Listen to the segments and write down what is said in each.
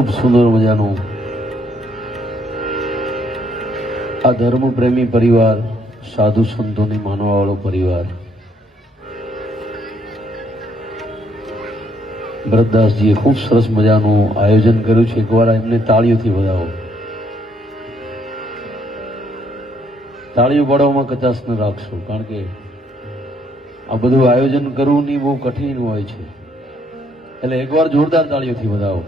ખૂબ સુંદર મજાનું આ ધર્મ પ્રેમી પરિવાર, સાધુ સંતોની માનવા વાળો પરિવાર, ભરતદાસજીએ ખૂબ સરસ મજાનું આયોજન કર્યું છે. એકવાર એમને તાળીઓથી વધાવો. તાળીઓ પાડવામાં કચાશ ન રાખશો, કારણ કે આ બધું આયોજન કરવું નહીં બહુ કઠિન હોય છે. એટલે એકવાર જોરદાર તાળીઓથી વધાવો.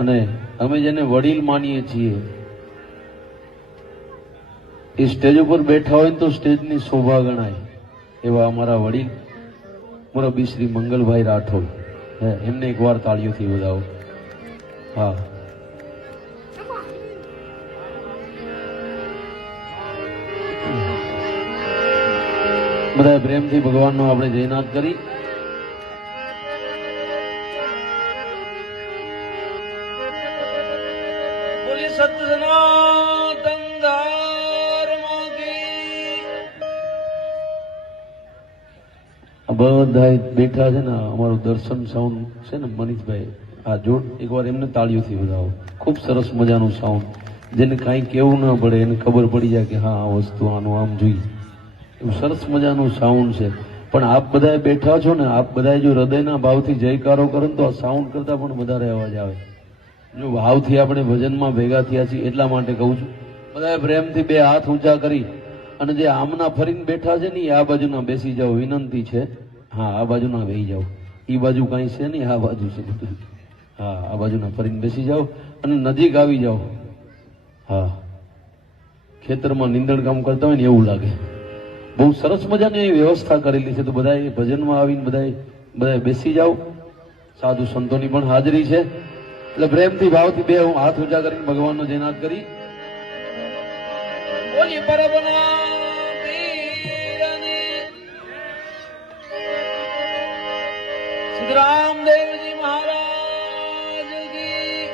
અને અમે જેને વડીલ માનીએ છીએ એ સ્ટેજ ઉપર બેઠા હોય તો સ્ટેજની શોભા ગણાય એવા અમારા વડીલ મુરબ્બી શ્રી મંગલભાઈ રાઠોડ, એમને એકવાર તાળીઓથી વધાવો. હા, બધા પ્રેમથી ભગવાનનો આપણે જયનાથ કરી. બોલી સત્ય સનાતન ધર્મ કી. બધા બેઠા છે ને, અમારું દર્શન સાઉન્ડ છે ને મનીષભાઈ, આ જોડ એકવાર એમને તાળીઓથી વધાવો. ખૂબ સરસ મજાનું સાઉન્ડ, જેને કાંઈ કેવું ન પડે એને ખબર પડી જાય કે હા આ વસ્તુ આનું આમ જોઈએ, એવું સરસ મજાનું સાઉન્ડ છે. પણ આપ બધા બેઠા છો ને, આપ બધા જો હૃદયના ભાવથી જયકારો કરો તો આ સાઉન્ડ કરતા પણ વધારે અવાજ આવે. જો ભાવથી આપણે ભજનમાં ભેગા થયા છીએ એટલા માટે કહું છું. બધા પ્રેમથી બે હાથ ઊંચા કરી અને જે આમના ફરીને બેઠા છે ને એ આ બાજુના બેસી જાઓ, વિનંતી છે. હા, આ બાજુના બેસી જાઓ. એ બાજુ કાંઈ છે નહીં, આ બાજુ છે બધું. હા, આ બાજુના ફરીને બેસી જાઓ અને નજીક આવી જાઓ. હા, ખેતરમાં નીંદણ કામ કરતા હોય ને એવું લાગે. બહુ સરસ મજાની વ્યવસ્થા કરેલી છે. તો બધા ભજનમાં આવીને બધા બેસી જાઓ. સાધુ સંતોની પણ હાજરી છે, એટલે પ્રેમથી ભાવથી બે હાથ ઊંચા કરીને ભગવાનનો જયનાથ કરી. બોલી પરબના પીરની શ્રી રામદેવજી મહારાજ કી,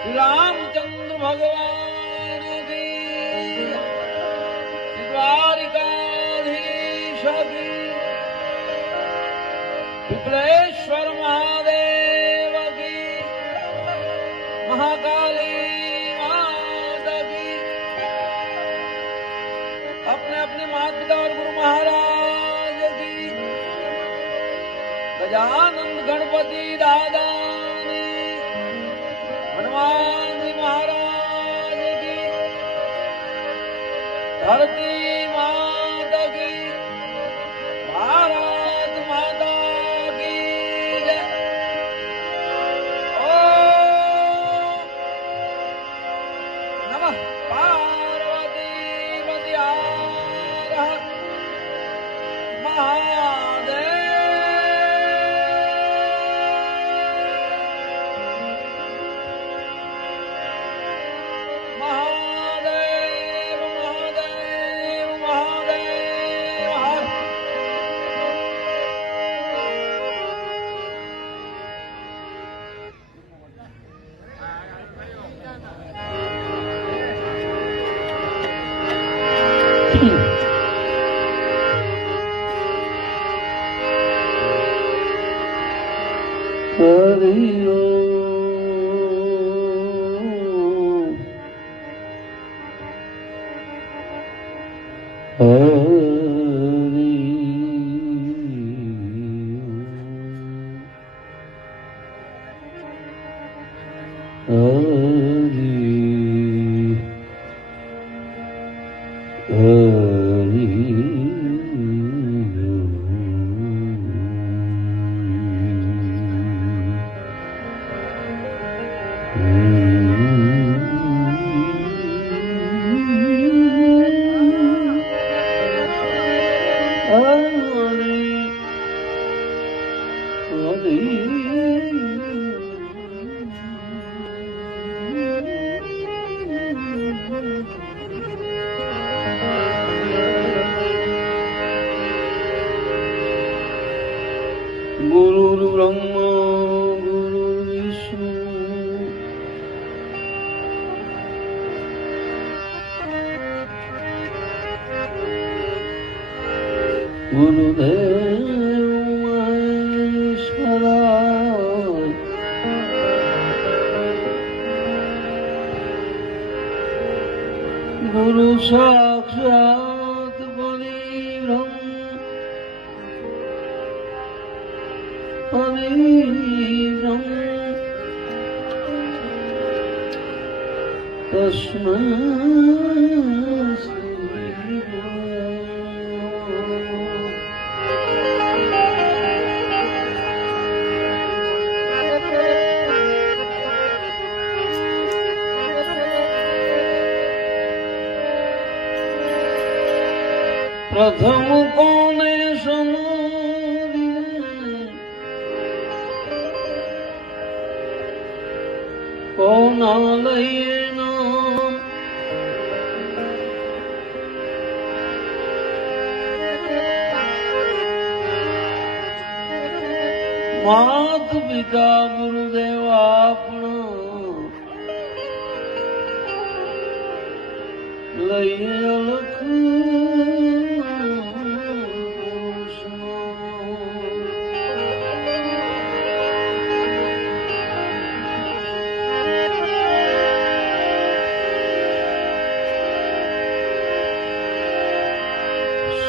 શ્રી રામચંદ્ર ભગવાન કી, દ્વારિકાધીશ કી, વિપ્લેશ્વર મહાદેવ કી, महाकाली माता की, अपने अपने माता पिता और गुरु महाराज की, गजानंद गणपति दादा की, हनुमान जी महाराज की, धरती माता की, भारत माता की जय. पार्वती पतियार महादेव. महादेव महादेव महादेव हर. गुरु ब्रह्मा गुरु विष्णु गुरुदेव ગુરુ સાક્ષાત પરિબ્રહ્મ પરિબ્રહ્મ તસ્મૈ શ્રી પ્રથમ કોને સમરી કોના લઈએ નામ માત પિતા ગુરુદેવ આપણા લઈએ અલખ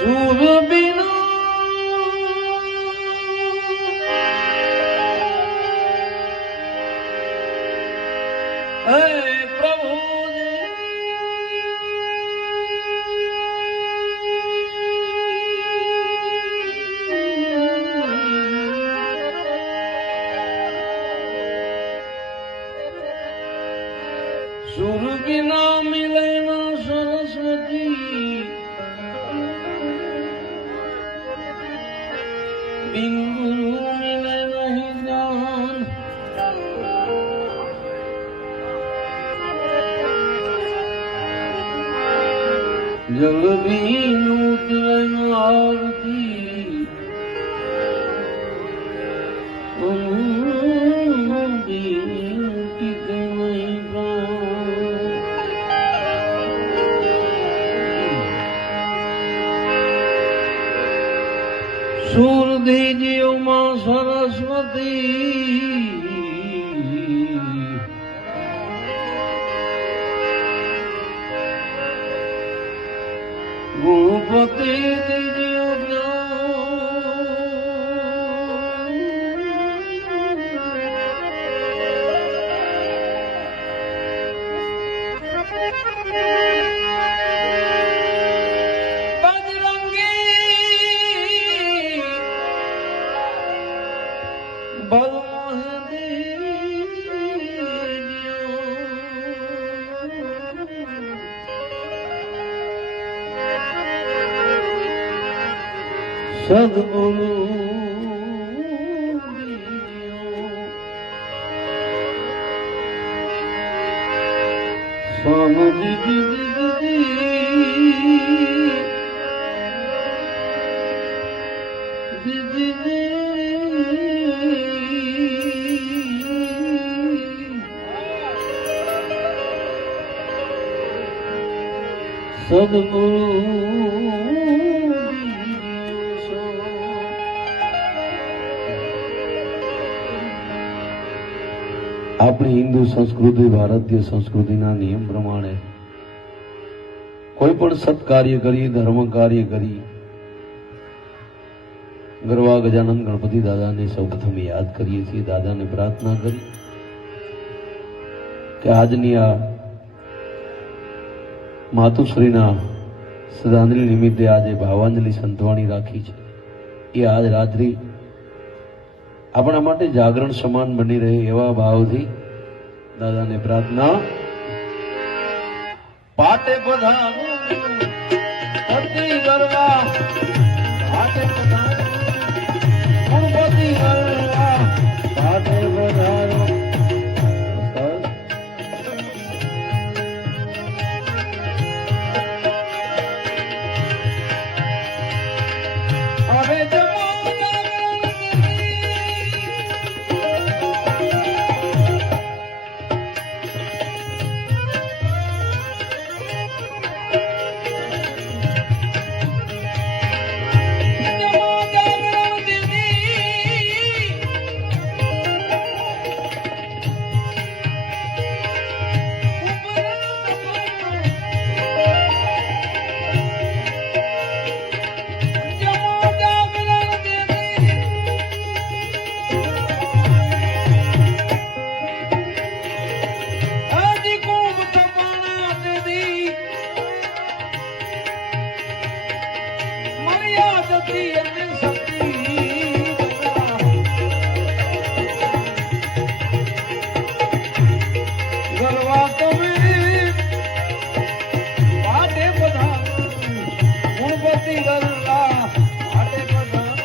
સુર બિના હે પ્રભુ સુર બિના મિલે ના સરસ્વતી बिन गुरु मिले नहीं ज्ञान जल बीन उतरन आरती बीन टिके नहीं प्राण સુર દીજીઓ માં સરસ્વતી ગુણપતિ દીજીઓ બલ સદગુરુ સદગુરુ આપણી હિન્દુ સંસ્કૃતિ ભારતીય સંસ્કૃતિના નિયમ પ્રમાણે કોઈ પણ સત્કાર્ય કરી ધર્મ કાર્ય કરી ગરવા ગજાનંદ ગણપતિ દાદાને સૌપ્રથમ યાદ કરીએ છીએ. દાદાને પ્રાર્થના કરી કે આજની આ માતુશ્રીના શ્રદ્ધાંજલિ નિમિત્તે આજે ભાવાંજલિ સંતવાણી રાખી છે. એ આજ રાત્રિ આપણા માટે જાગરણ સમાન બની રહે એવા ભાવથી દાદાને પ્રાર્થના. પાટે પધારો પતિ ગરવા પાટે પધારો ગણપતિ ગરવા પાટે પધારો. કરવા તમે પાટે બધા ગુણપતિ ગલ્લા પાટે બધા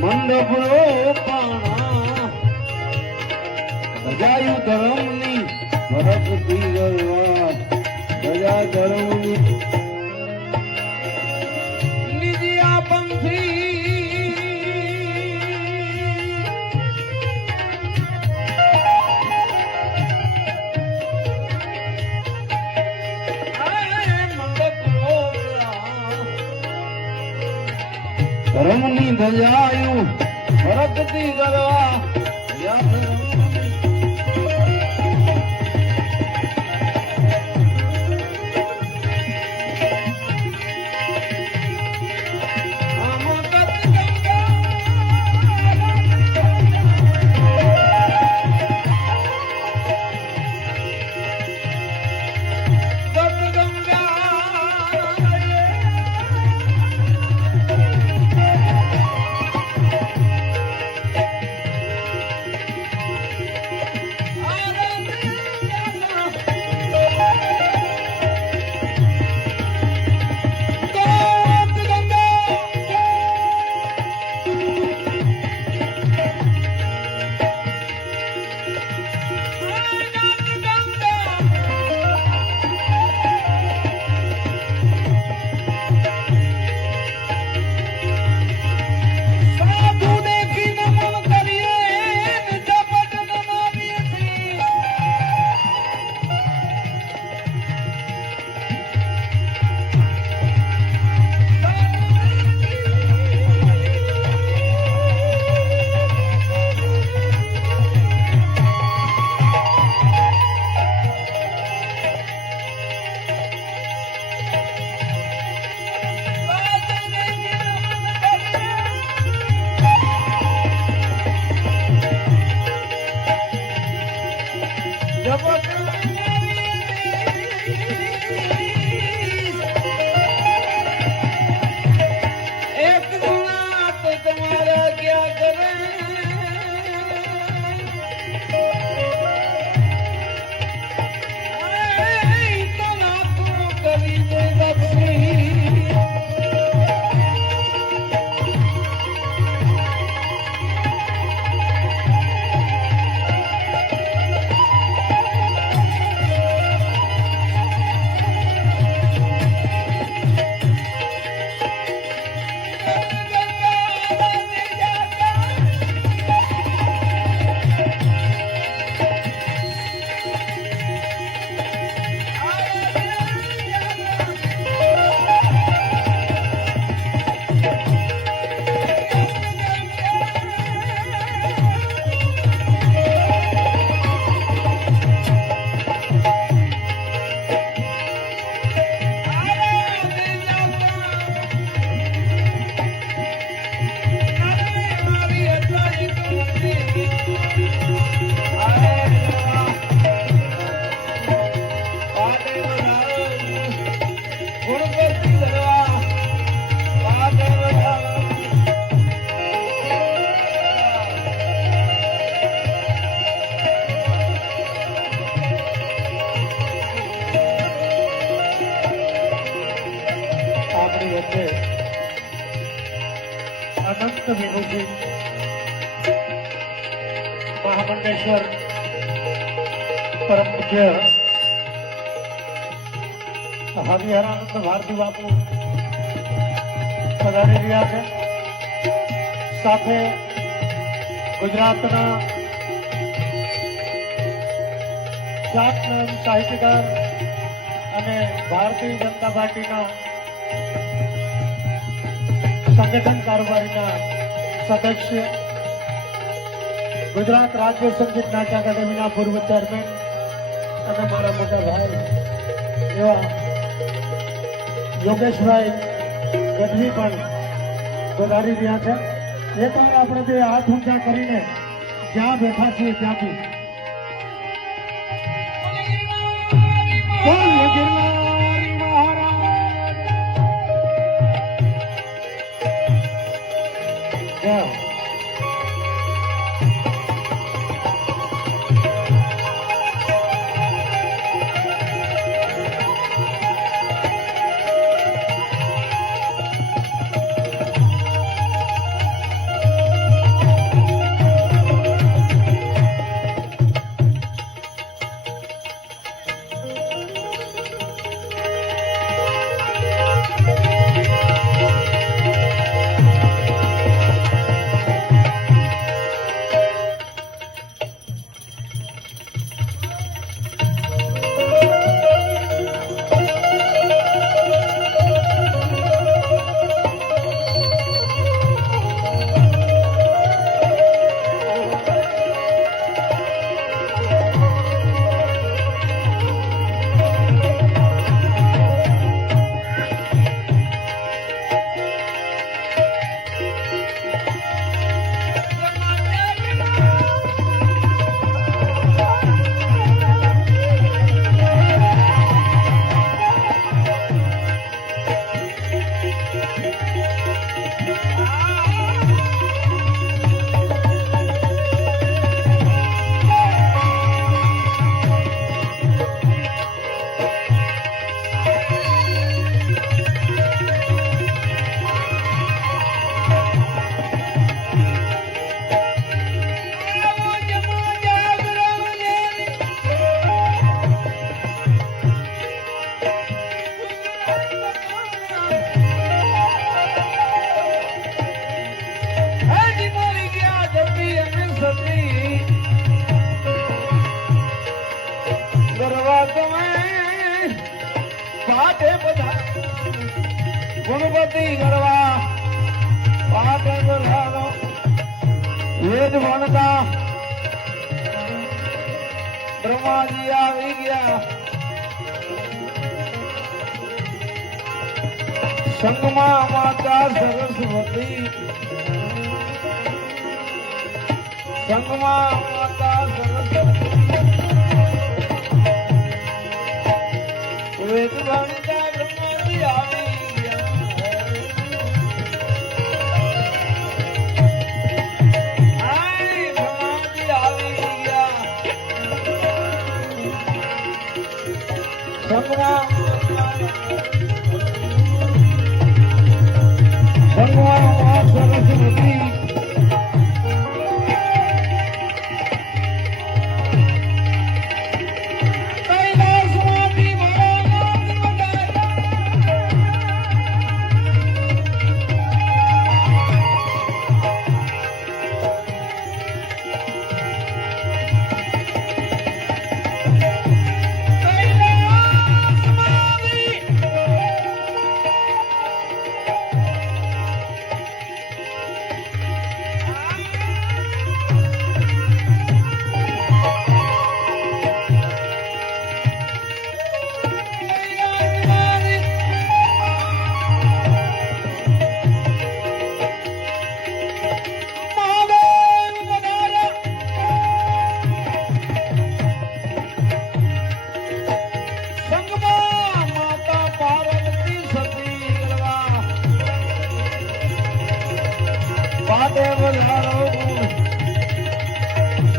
મંડપ પાણા ગજાયું ધર્મની ભરતથી ગરવા ગજા ધર્મની નિજિયા પંથી ધર્મની ધજાયું ભરતથી ગરવા અનંત વિભૂતિ મહામંડેશ્વર પરમ પૂજ્ય હરિહરાનંદ ભારતી બાપુ પધારી રહ્યા છે. સાથે ગુજરાતના ખ્યાતનામ સાહિત્યકાર અને ભારતીય જનતા પાર્ટીના સંગઠન કારોબારીના સદસ્ય, ગુજરાત રાજ્ય સંગીત નાટ્ય એકેડેમીના પૂર્વ ચેરમેન અને મારા મોટા ભાઈ એવા યોગેશભાઈ ગઢવી પણ વધારી રહ્યા છે. એક વાર આપણે બે હાથ ઊંચા કરીને જ્યાં બેઠા છીએ ત્યાંથી બોલ ગિરનારી મહારાજ જય. ગુણપતિ કરવા પાટે બોલાવો વેદ ભણતા બ્રહ્માજી આવી ગયા. સંગમાં માતા સરસ્વતી, સંગમાં માતા સરસ્વતી વેદ ભણતા બ્રહ્માજી આવી ભગવાન સરસ્વતી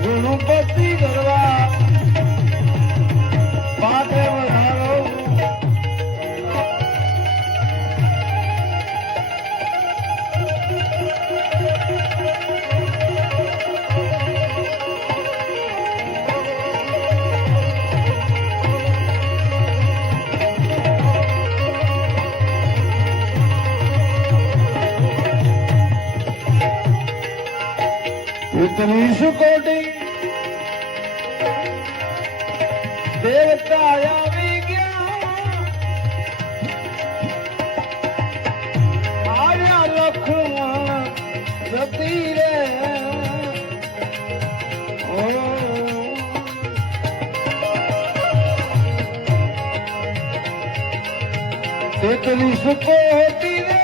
ગુણપતિ કરવા પાટે વધારો ઉતરીશ કોટી દેવતા આવી ગયા આવ્યા લખ उसको होती रे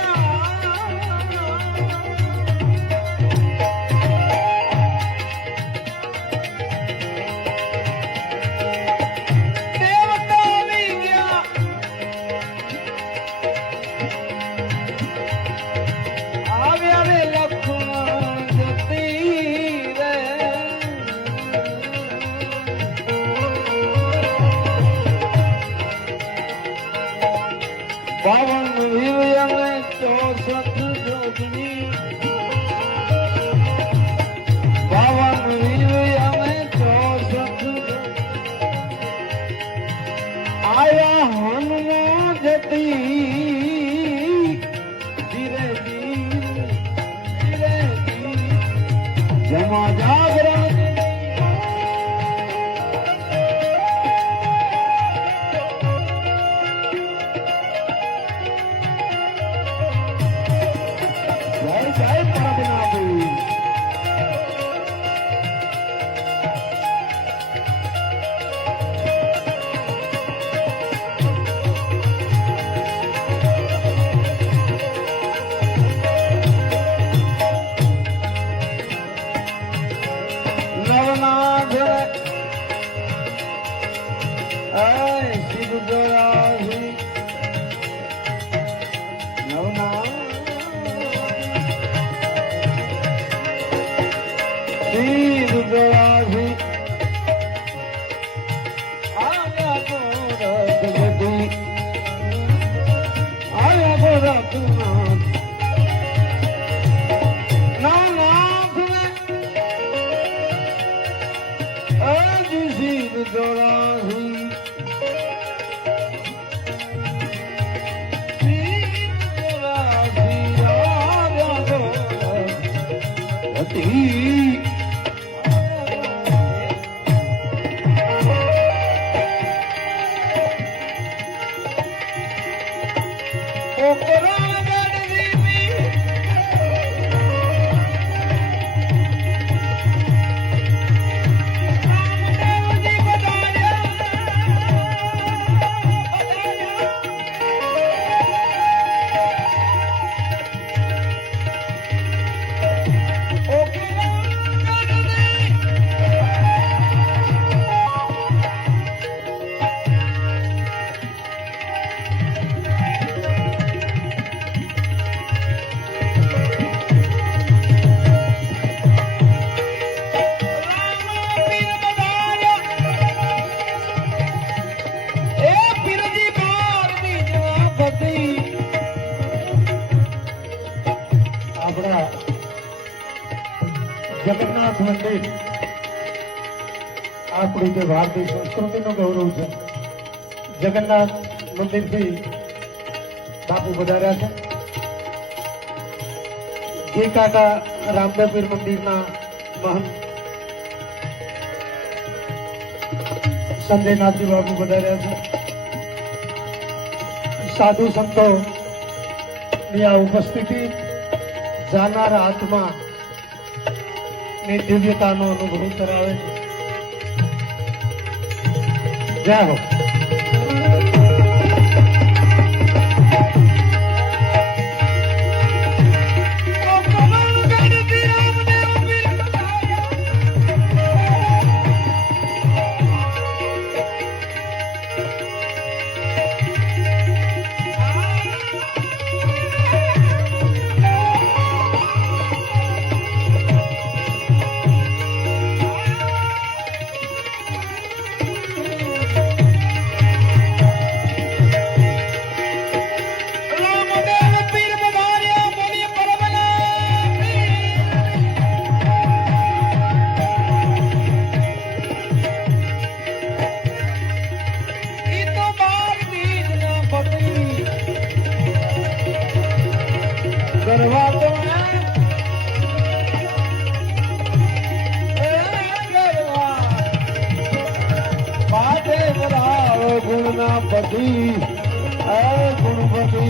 देवता भी गया આવ્યા રે લક્ષ્મણ જતી રે બાવન વીર અને 64 જોગની બાવન વીર અને 64 આયા હનુમાન જતી ધીરે ધીરે જમા જાગરણ જય જય પદ્મનાભી નવનાથ આય શિવ દયાળી નવનાથ શિવ દયાળી આયા ગોરખ ગદી આયા ગોરખનાથ નવનાથ આજ શિવ દયાળી આપણા જગન્નાથ મંદિર આપણી જે ભારતીય સંસ્કૃતિનું ગૌરવ છે. જગન્નાથ મંદિરથી બાપુ પધાર્યા છે. ઘી કાકા રામદેવ પીર મંદિરના મહંત સંજયનાથજી બાપુ પધાર્યા છે. સાધુ સંતો ની આ ઉપસ્થિતિ જાનારા આત્મા ની દિવ્યતાનો અનુભવ કરાવે છે. જય હો. ગુણપતિ ગુણપતિ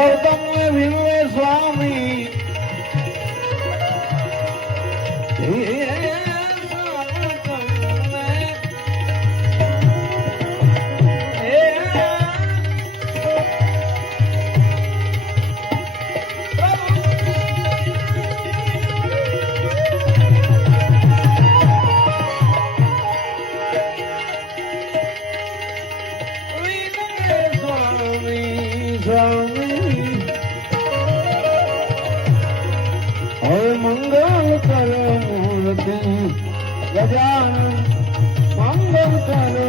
સૌ તમને વિનવે સ્વામી હવે મંગળ કરો મૂર્તિ ગજાનન મંગળ કરો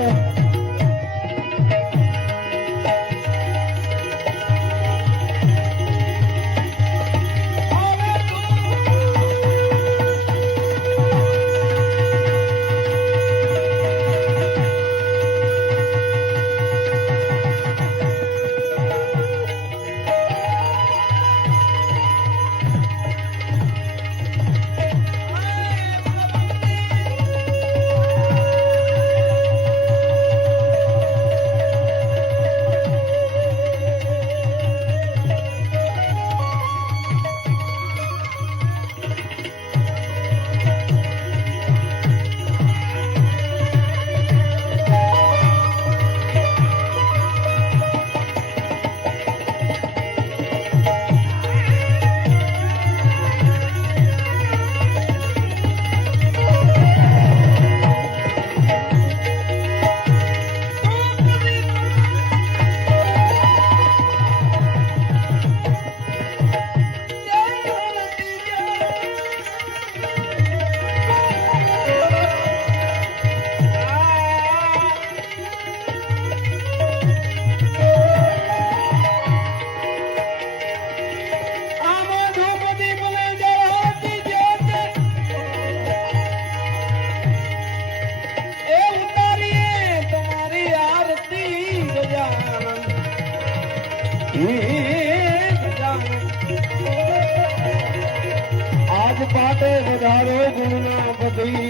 આજ પાટે વધારો ગુણના બધી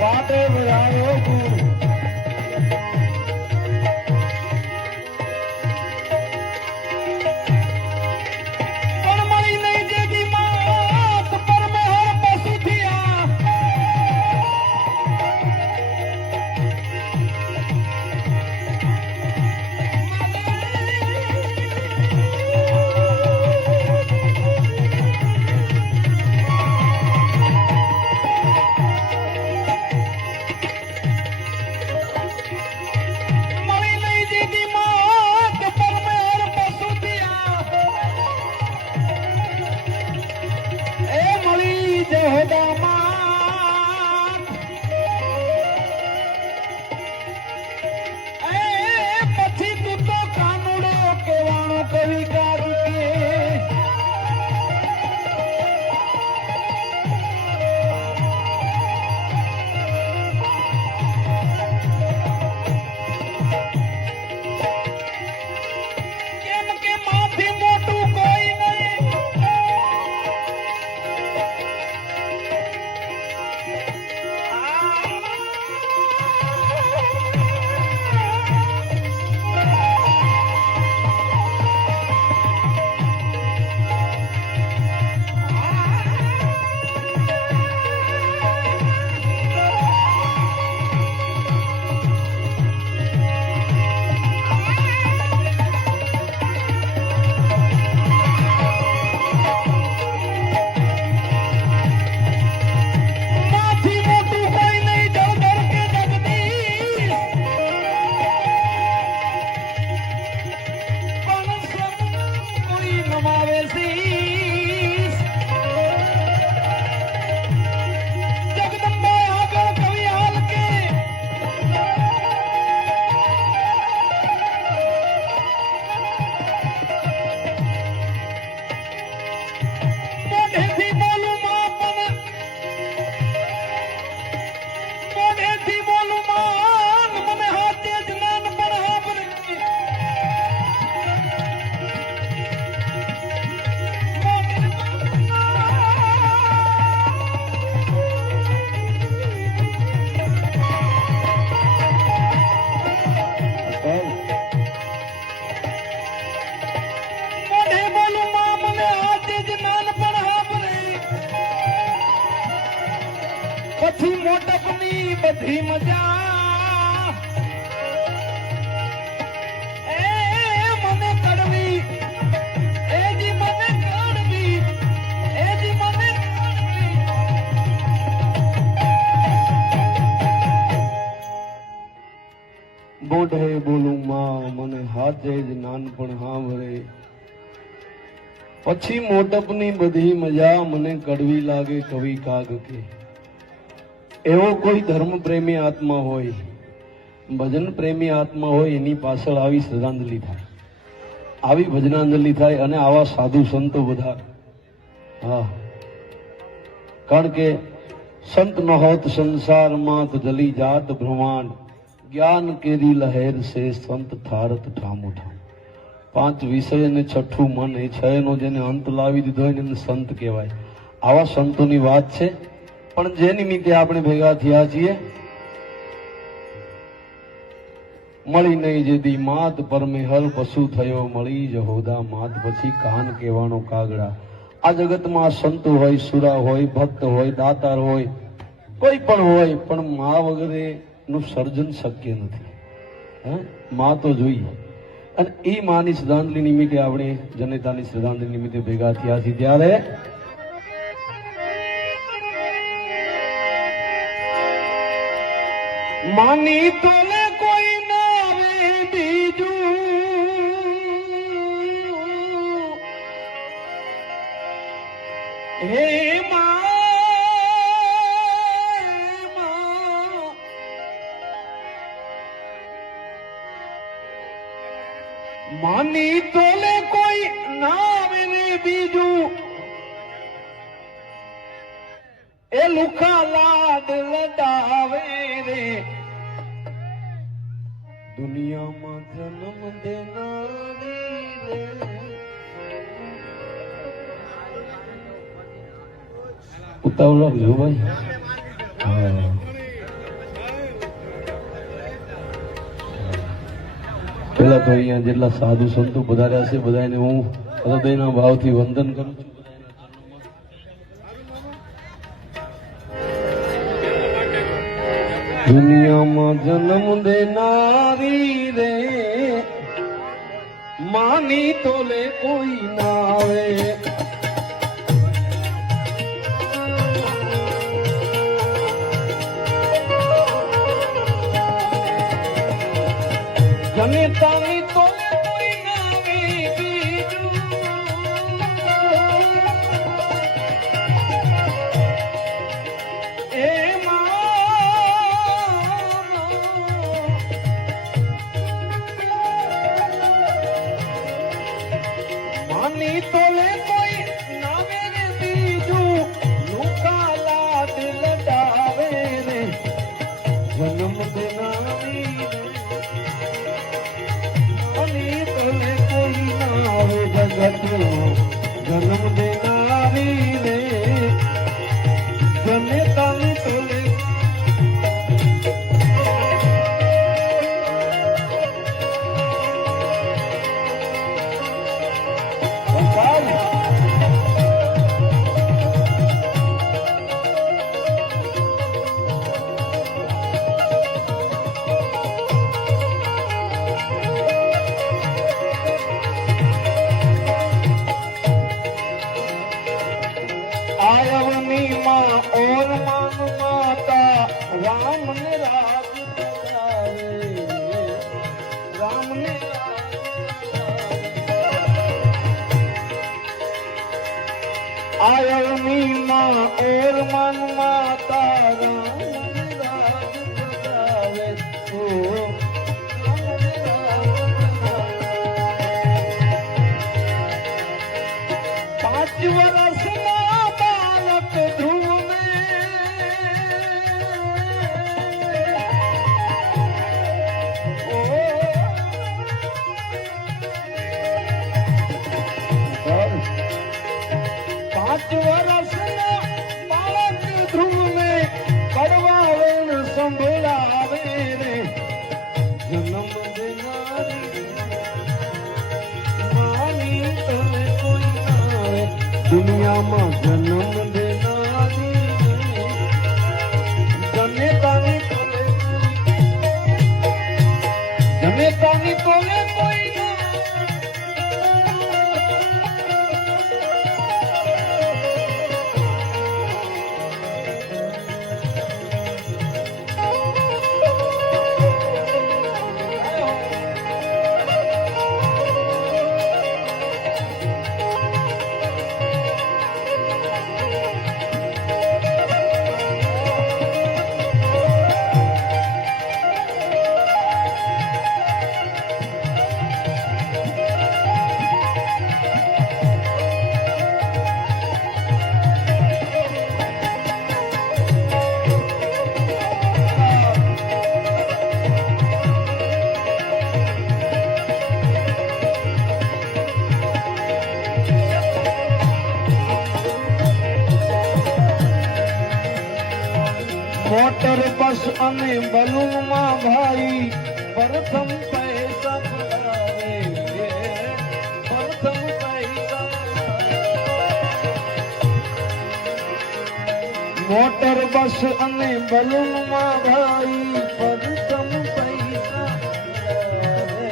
પાટે વધારો ગુણ પણ મળી નહીં જેથી માત પરમેહર પશુ થયા પછી તું તો કાનુડો કેવાનો કવિ કાઢી કેમ કે માથી મોટું કોઈ નહીં મોટપની બધી મજા એ મને કડવી એ જી મને કડવી એ જી મને કડવી બોઢે બોલું માં મને હાથે જ નાનપણ હાંભળે પછી મોટપની બધી મજા મને કડવી લાગે કવિ કાગ કે એવો કોઈ ધર્મ પ્રેમી આત્મા હોય ભજન પ્રેમી આત્મા હોય એની પાછળ આવી શ્રદ્ધાંજલિ થાય આવી ભજનાંજલિ થાય અને આવા સાધુ સંતો બધા હા કારણ કે સંત ન હોત સંસારમાં તો જલી જાત બ્રહ્માંડ જ્ઞાન કેરી લહેર સે સંત થારત ઠામો ઠામ પાંચ વિષય અને છઠ્ઠું મન એ છ નો જેને અંત લાવી દીધો હોય ને એને સંત કહેવાય આવા સંતોની વાત છે પણ જે નિમિત્તે આપણે ભેગા થયા છીએ મળી નહીં જેદી માત પરમે હલ પશુ થયો મળી જહોદા માત પછી કાન કહેવાનો કાગડા આ જગતમાં સંતો હોય સુરા હોય ભક્ત હોય દાતાર હોય કોઈ પણ હોય પણ મા વગરે નું સર્જન શક્ય નથી હે મા તો જોઈએ અને એ માની શ્રદ્ધાંજલિ નિમિત્તે આપણે જનતાની શ્રદ્ધાંજલિ નિમિત્તે ભેગા થયા છીએ ત્યારે માની તોલે કોઈ ના આવે બીજું હે માની તોલે કોઈ ના આવે ને બીજું એ લુખા લાડ લડાવે રે દુનિયામાં જન્મ દેનારી રે ઉતાવળ લો ભાઈ હા પેલા તો અહીંયા જેટલા સાધુ સંતો પધાર્યા છે બધાને હું હૃદયના ભાવથી વંદન કરું છું દુનિયામાં જન્મ દેનારી રે માની તોલે કોઈ ના આવે જનેતાની તોલે કોઈ ના આવે બીજું એ માની તોલે કોઈ નાવે રે બીજું લુકા લાડ લડાવે રે જન્મ દેનારી જન્મ દેનારી રે જનેતાની તોલે आयवनी माँ और मान माता राम ने राज बचावे राम ने आयवनी माँ और मान माता राम ने राज बचावे ओ पांच वर्ष ध्रुव में पांच वर्ष बालक ध्रुव में कड़वा वेण संभलावे रे जन्म देनारी मानी तले कोई नावे दुनिया में जन्म મોટર બસ અને બલૂનમાં ભાઈ પ્રથમ પૈસા પડાવે, પ્રથમ પૈસા પડાવે. મોટર બસ અને બલૂનમાં ભાઈ પ્રથમ પૈસા પડાવે,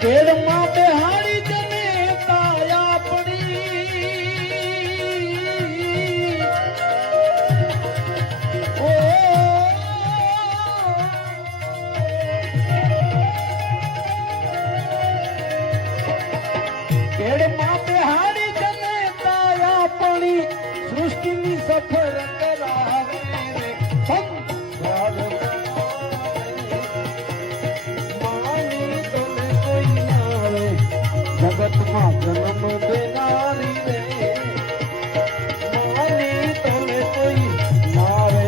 કેળમાં બેહાડી જને કાયા પડી. ઓ કેળમાં બેહાડી જને કાયા પડી, સૃષ્ટિની સફર કરાવે રે સંસાર માની તોલે કોઈ ના રે, જગતમાં જન્મ દેનારી રે માની તોલે કોઈ ના રે.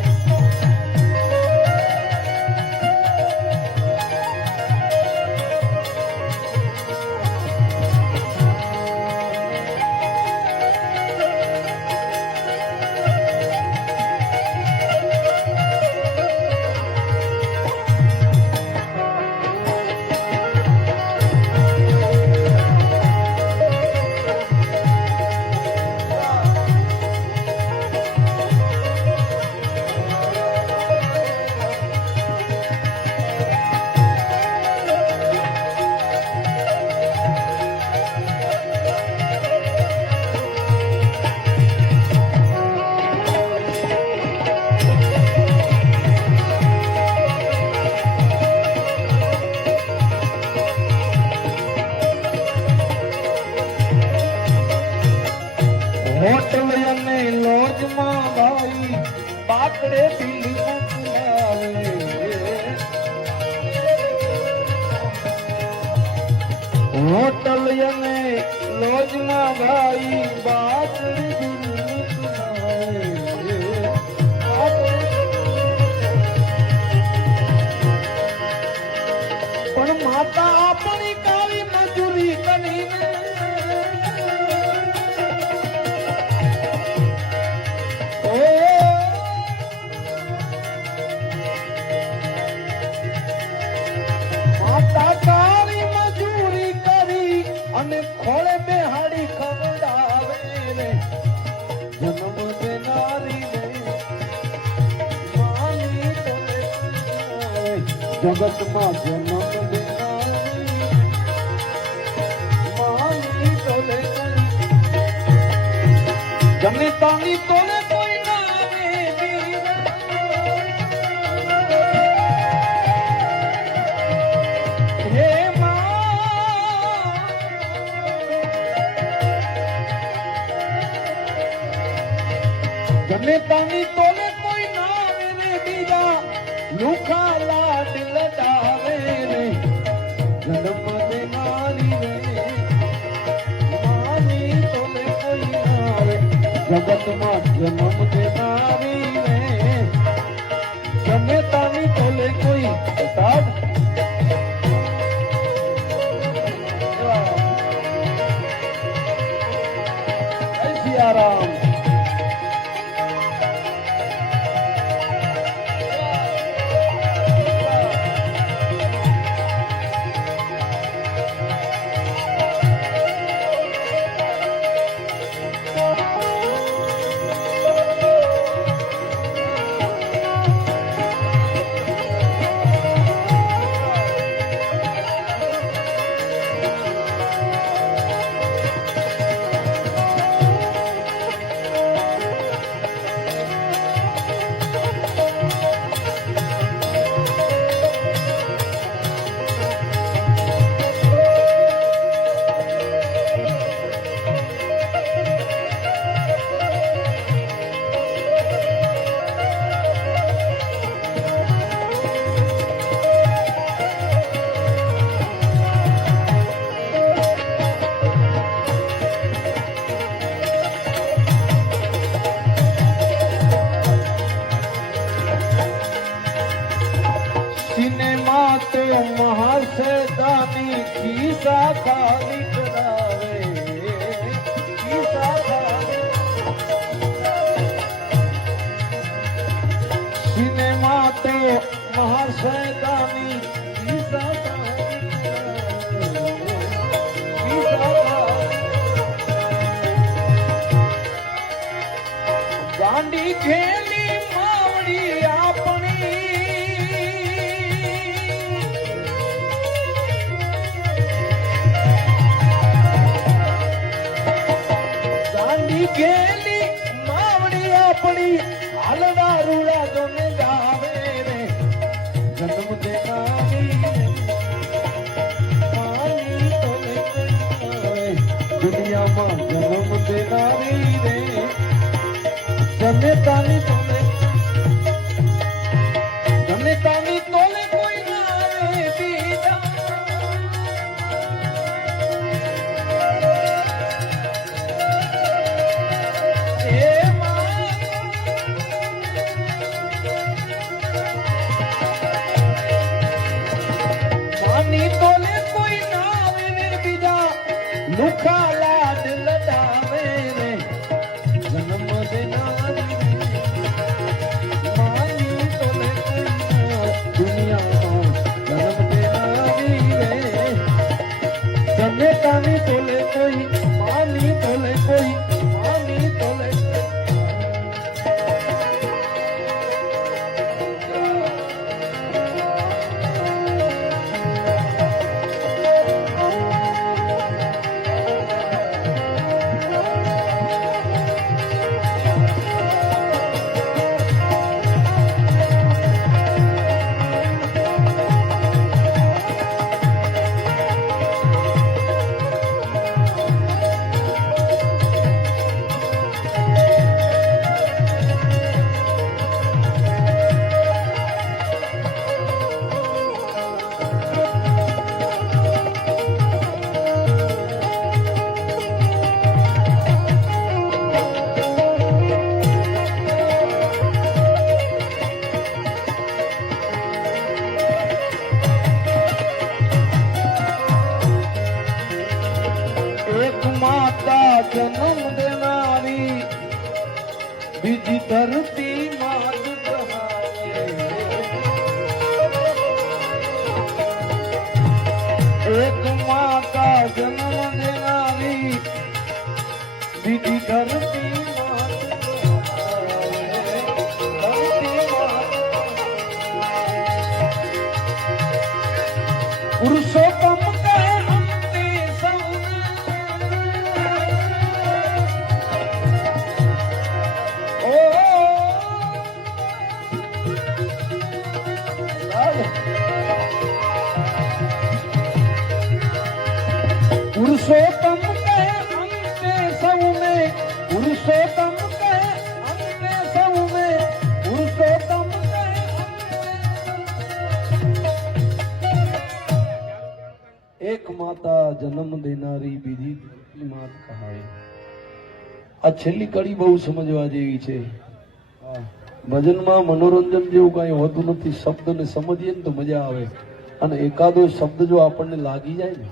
હોટલ અને લોજમાં ભાઈ પાકડે પીલી મોકલાવે, હોટલ અને લોજમાં ભાઈ પાકડે પીલી મોકલાવે. પણ માતા આપણી કાળી મજૂરી કરીને માતા કાળી મજૂરી કરી અને ખોળે બેહાડી ખવડાવે રે, જન્મ દેનારી રે માની તોલે જગતમાં જન્મ દેનારી માની તોલે જનિતાની તોલે કોઈ ના રે હે માં. જનિતાની તોલે કોઈ ના રે બીજા લુખા લાડ લડાવે રે, જન્મ દેનારી રે માની તોલે કોઈ ના રે, જગતમાં જન્મ દેનારી રે જનેતાની તોલે કોઈ સાધ. જય સિયારામ. મહાશેદાની ખીસા ખાલી કરાવે, ગેલી માવડી આપણી હાલડા રૂડા જોને ગાવે રે જન્મ દેનારી માની તોલે કોઈ દુનિયામાં જન્મ દેનારી રે જનેતાની તોલે જનેતાની તોલે કોઈ ના આવે બીજા લુખા લાડ લડાવે રે જન્મ દેનારી માની તોલે દુનિયામાં જન્મ દેનારી રે જનેતાની તોલે કોઈ માની તોલે કોઈ માની તોલે જન્મ દેનારી બીજી ધરતી માત કહાવે એક માતા જન્મ દેનારી બીજી ધરતી માત કહાવે ધરતી માત પુરુષોત્તમ કહે અંતે સૌને પુરુષોત્તમ કહે અંતે સૌને પુરુષોત્તમ કહે અંતે સૌને પુરુષોત્તમ કહે એક માતા જન્મ દેનારી બીજી માત કહાય આ છેલ્લી કડી બહુ સમજવા જેવી છે ભજનમાં મનોરંજન જેવું કઈ હોતું નથી શબ્દને સમજીએ ને તો મજા આવે અને એકાદો શબ્દ જો આપણને લાગી જાય ને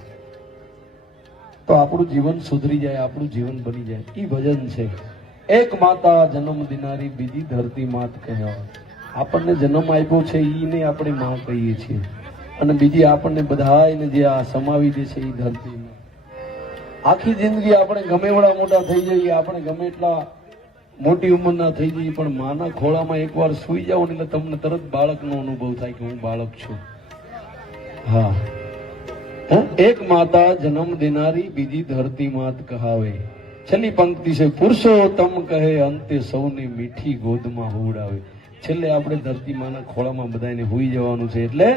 તો આપણું જીવન સુધરી જાય આપણું જીવન બની જાય એ ભજન છે એક માતા જન્મ દેનારી બીજી ધરતી માત કહેવાય આપણને જન્મ આપ્યો છે ઈને આપણે માં કહીએ છીએ અને બીજી આપણને બધાને જે આ સમાવી દે છે એ ધરતી આખી જિંદગી આપણે ગમે એવડા મોટા થઈ જઈએ આપણે ગમે એટલા મોટી ઉંમરના થઈ જઈએ પણ માના ખોળામાં એકવાર સૂઈ જાવ ને એટલે તમને તરત બાળકનો અનુભવ થાય કે હું બાળક છું હા એક માતા જન્મ દેનારી બીજી ધરતી માત કહાવે છેલ્લી પંક્તિ છે પુરુષોત્તમ કહે અંતે સૌને મીઠી ગોદમાં હુવડાવે છેલ્લે આપણે ધરતી માના ખોળામાં બધાને હુઈ જવાનું છે એટલે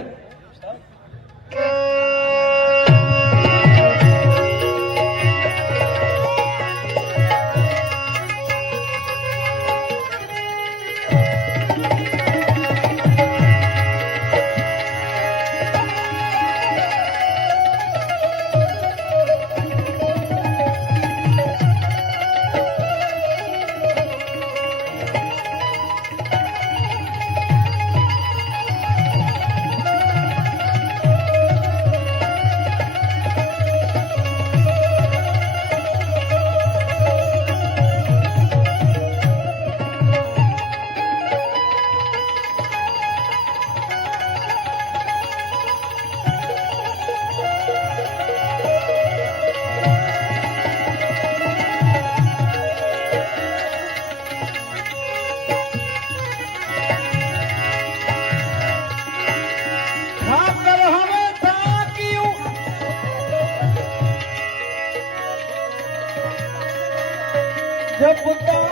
જપતા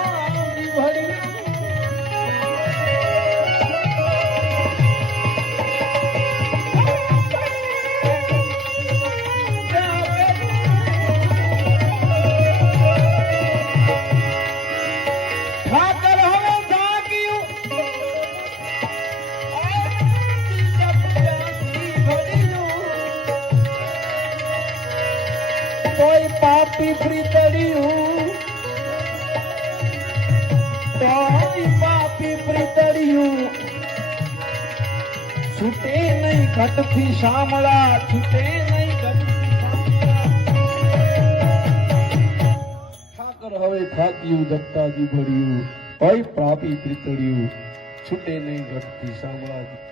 ભરી કોઈ પાપી પ્રીતડિયું કોઈ પાપી પ્રીતડિયું છૂટે નહીં ઘટથી શામળા છૂટે નહીં ઘટથી ઠાકર હવે થાક્યું જગતાજી ભર્યું કોઈ પાપી પ્રીતડિયું છૂટે નહીં ઘટથી શામળા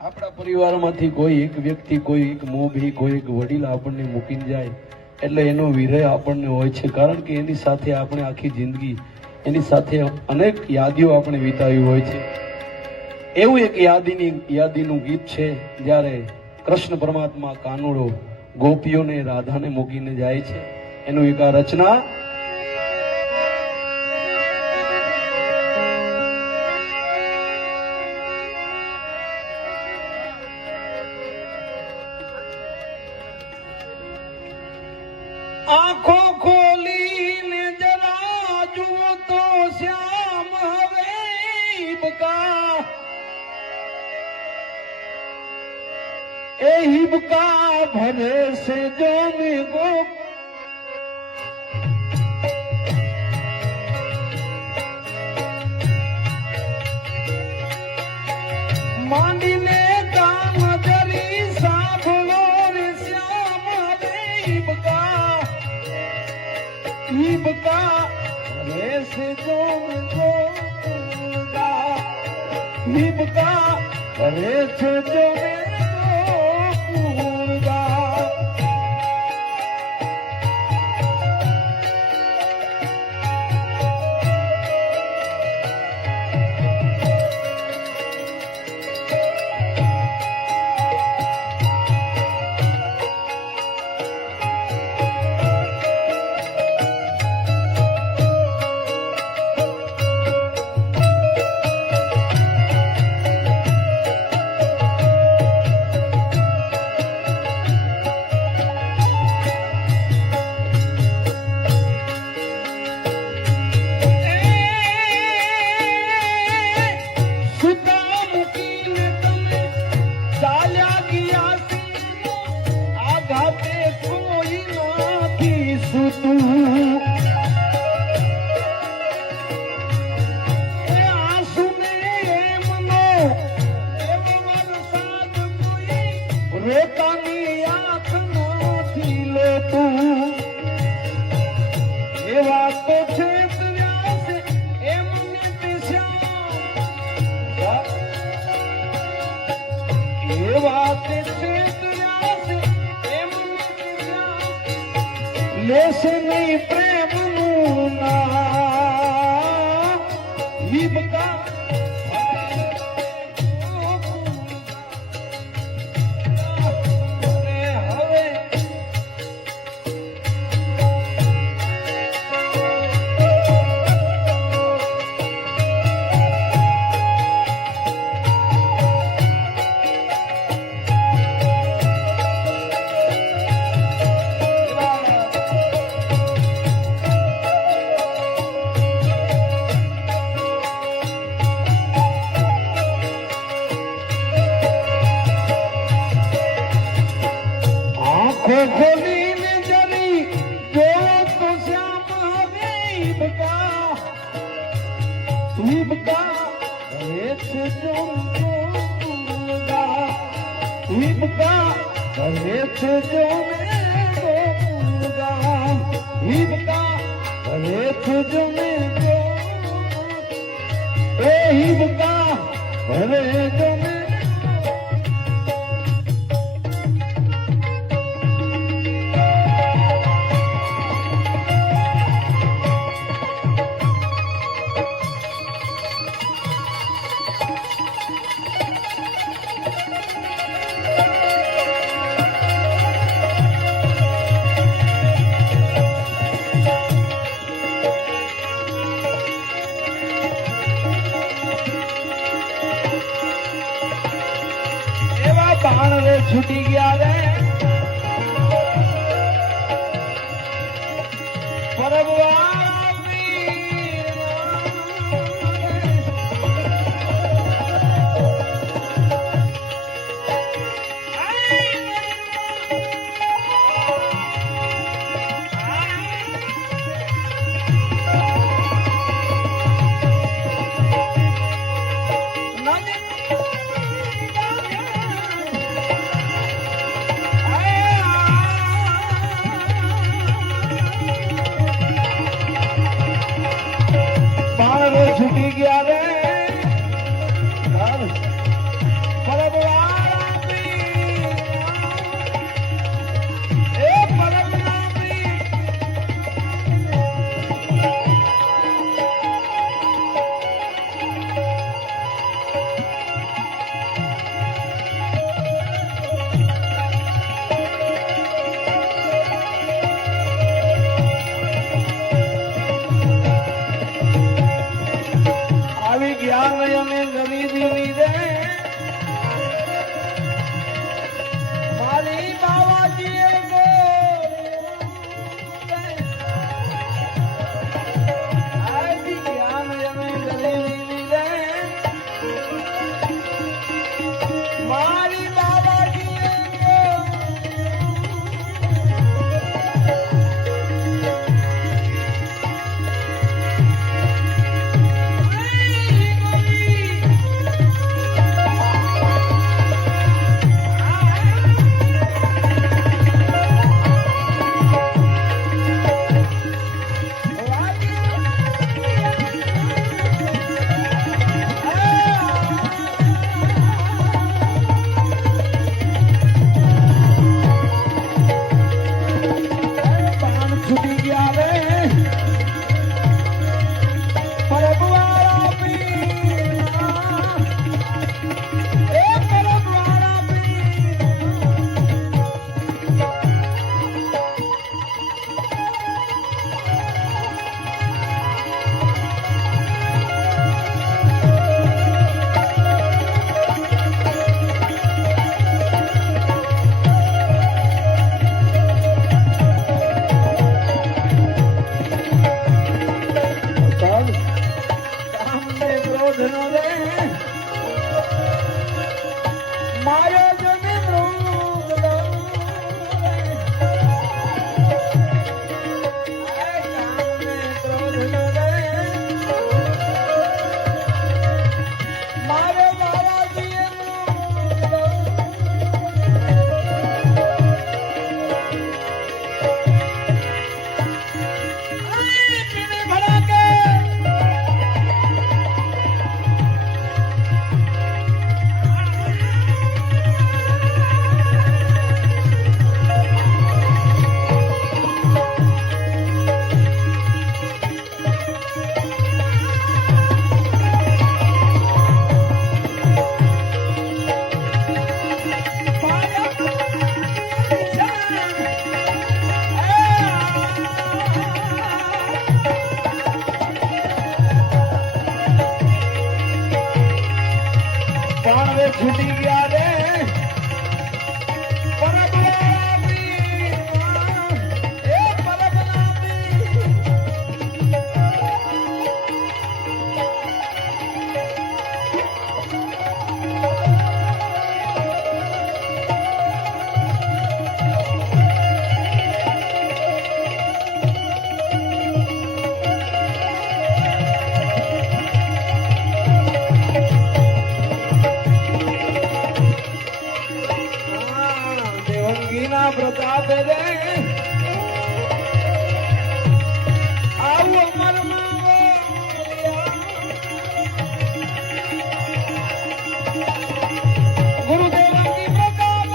આપણા પરિવારમાંથી કોઈ એક વ્યક્તિ કોઈ એક મોભી કોઈ એક વડીલ આપણને મૂકીને જાય એટલે એનો વિરહ આપણને હોય છે કારણ કે એની સાથે આપણે આખી જિંદગી એની સાથે અનેક યાદીઓ આપણે વિતાવી હોય છે એવું એક યાદીનું ગીત છે જ્યારે કૃષ્ણ પરમાત્મા કાનુડો ગોપીઓને રાધાને મૂકીને જાય છે એનું એક આ રચના આંખો ખોલીને જરા જુઓ તો શ્યામ હવે હિબકા એ હિબકા ભરે છે જોને ગોપ માંડીને કામ જરી સાંભળો રે શ્યામ હવે હિબકા હિબકા રેસે જોન ગોપુરગા હિબકા રેસે જોને ગોપુરગા રોતાની આંખ નથી લેતું એ વાત તો છે વ્યાસ એમ એ વાત છે વ્યાસ એમ લેશે નહીં પ્રેમનું નામ હિબકા ખોલીને જરી જો તો શ્યામ હવે હિબકા હિબકા રેસ જોન ગોપુરગા હિબકા રેસ જોને ગોપુરગા હિબકા રેસ જોને એ હિબકા રે જોને છૂટી ગયા રે પરબવાળા છૂટી ગયા રે આવી ગયા નયને ગરીબી રે મારી બાવાજીએ આવી ગયા નયને ગરીબી રે મારી બાવાજીએ છૂટી ગયા રે પ્રતાપ રે આવો ગુરુદેવાની પ્રતાપ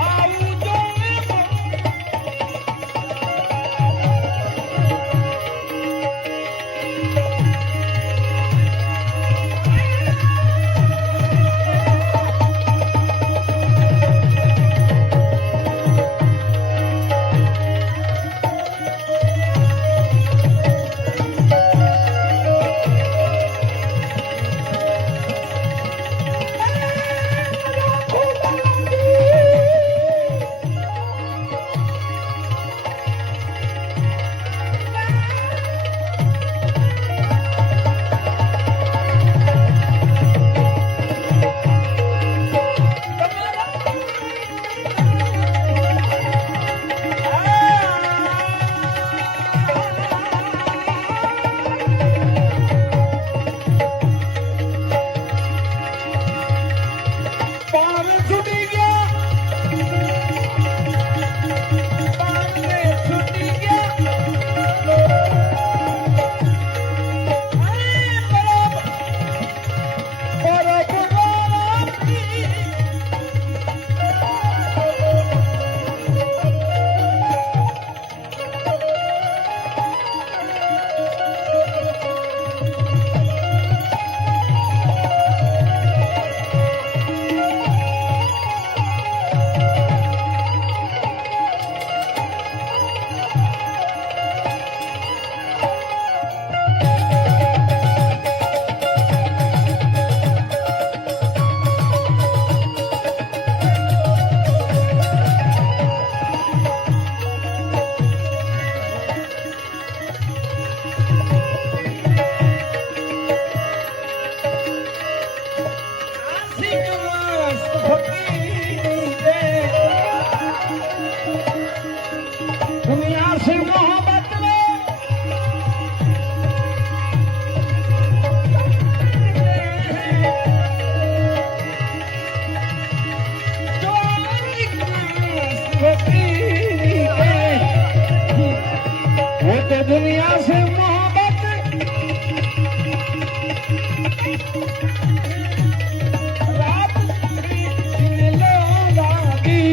આવું જો फकीरी के दुनिया से मोहब्बत लो जो फकीरी के वो तो दुनिया से मोहब्बत रात लोगी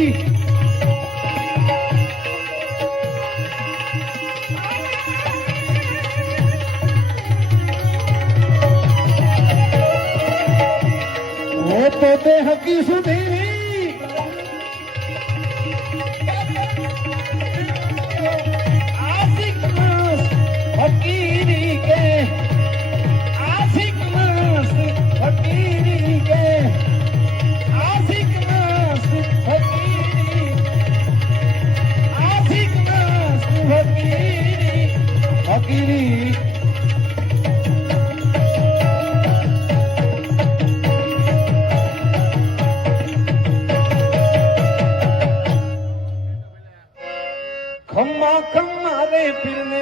वो तो देह की सुधीरी आशिक मस्त फकीरी के आशिक मस्त फकीरी के आशिक मस्त फकीरी आशिक मस्त फकीरी फकीरी खम्मा खम्मा रे फिरने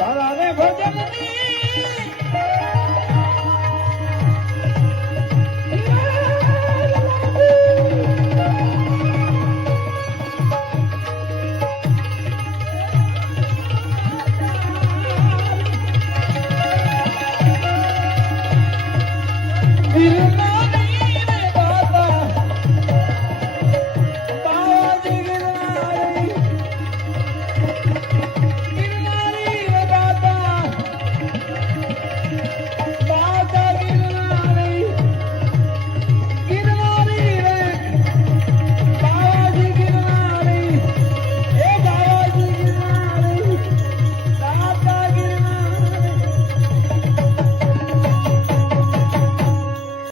તારા રે ભજનની